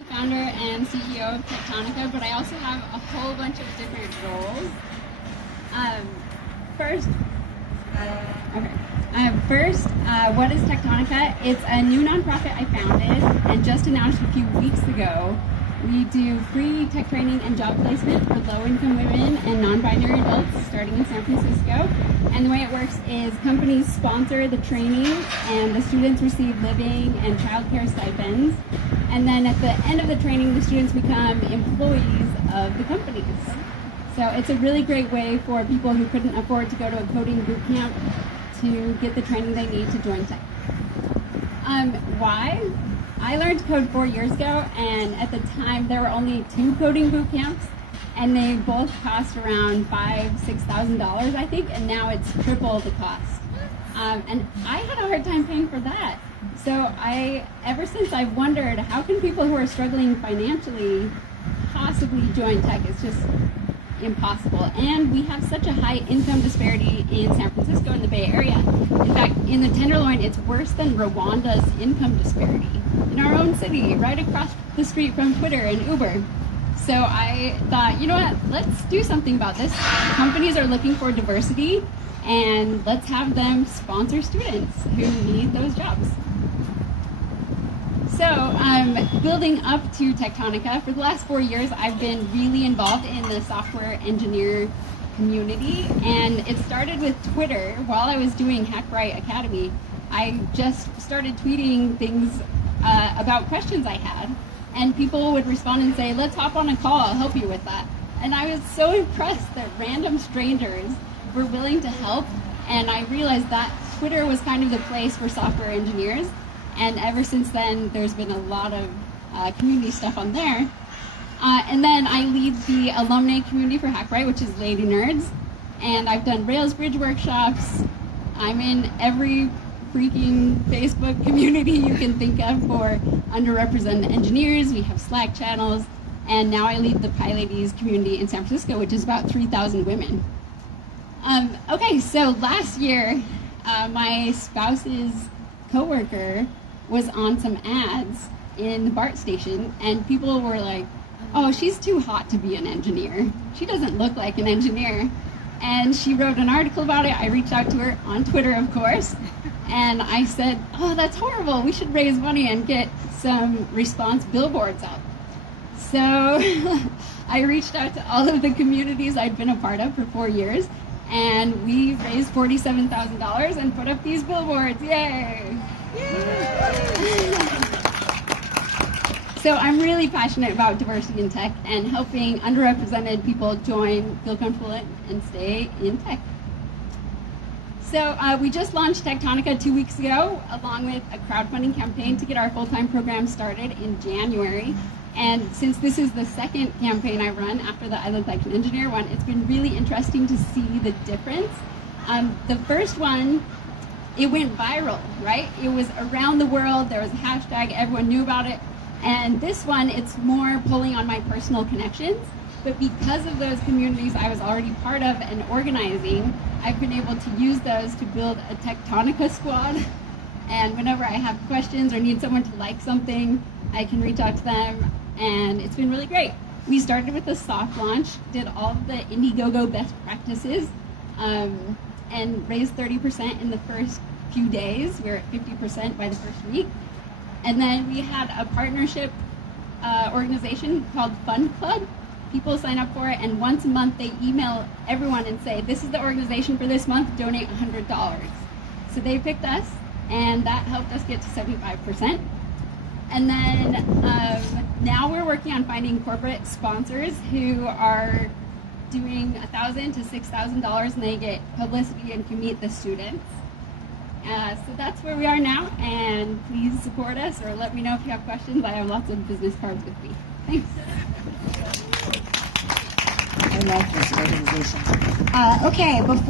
Founder and CEO of Techtonica, but I also have a whole bunch of different roles. What is Techtonica? It's a new nonprofit I founded and just announced a few weeks ago. We do free tech training and job placement for low-income women and non-binary adults starting in San Francisco. And the way it works is companies sponsor the training and the students receive living and childcare stipends. And then at the end of the training, the students become employees of the companies. So it's a really great way for people who couldn't afford to go to a coding boot camp to get the training they need to join tech. Why? I learned to code 4 years ago, and at the time there were only 2 coding boot camps, and they both cost around $5,000–6,000, I think, and now it's triple the cost. And I had a hard time paying for that. So ever since I've wondered, how can people who are struggling financially possibly join tech? It's just impossible. And we have such a high income disparity in San Francisco and the Bay Area. In fact, in the Tenderloin, it's worse than Rwanda's income disparity in our own city, right across the street from Twitter and Uber. So I thought, you know what, let's do something about this. Companies are looking for diversity, and let's have them sponsor students who need those jobs. So building up to Techtonica, for the last 4 years, I've been really involved in the software engineer community, and it started with Twitter. While I was doing Hack Right Academy, I just started tweeting things about questions I had, and people would respond and say, let's hop on a call, I'll help you with that. And I was so impressed that random strangers were willing to help, and I realized that Twitter was kind of the place for software engineers. And ever since then, there's been a lot of community stuff on there. And then I lead the alumni community for Hack Right, which is Lady Nerds. And I've done Rails Bridge workshops. I'm in every freaking Facebook community you can think of for underrepresented engineers. We have Slack channels. And now I lead the PyLadies community in San Francisco, which is about 3,000 women. Okay, so last year, my spouse's coworker was on some ads in the BART station, and people were like, oh, she's too hot to be an engineer. She doesn't look like an engineer. And she wrote an article about it. I reached out to her on Twitter, of course, and I said, oh, that's horrible. We should raise money and get some response billboards up. So I reached out to all of the communities I'd been a part of for 4 years, and we raised $47,000 and put up these billboards. Yay! So I'm really passionate about diversity in tech and helping underrepresented people join, feel comfortable, and stay in tech. So we just launched Techtonica 2 weeks ago, along with a crowdfunding campaign to get our full-time program started in January. And since this is the second campaign I run after the I Look Like an Engineer one, it's been really interesting to see the difference. The first one, it went viral, right? It was around the world, there was a hashtag, everyone knew about it. And this one, it's more pulling on my personal connections. But because of those communities I was already part of and organizing, I've been able to use those to build a Techtonica squad. And whenever I have questions or need someone to like something, I can reach out to them, and it's been really great. We started with a soft launch, did all of the Indiegogo best practices, and raised 30% in the first few days. We were at 50% by the first week. And then we had a partnership organization called Fund Club. People sign up for it, and once a month they email everyone and say, this is the organization for this month, donate $100. So they picked us, and that helped us get to 75%. And then now we're working on finding corporate sponsors who are doing $1,000 to $6,000, and they get publicity and can meet the students. So that's where we are now, and please support us or let me know if you have questions. I have lots of business cards with me. Thanks. I love this organization. Okay, before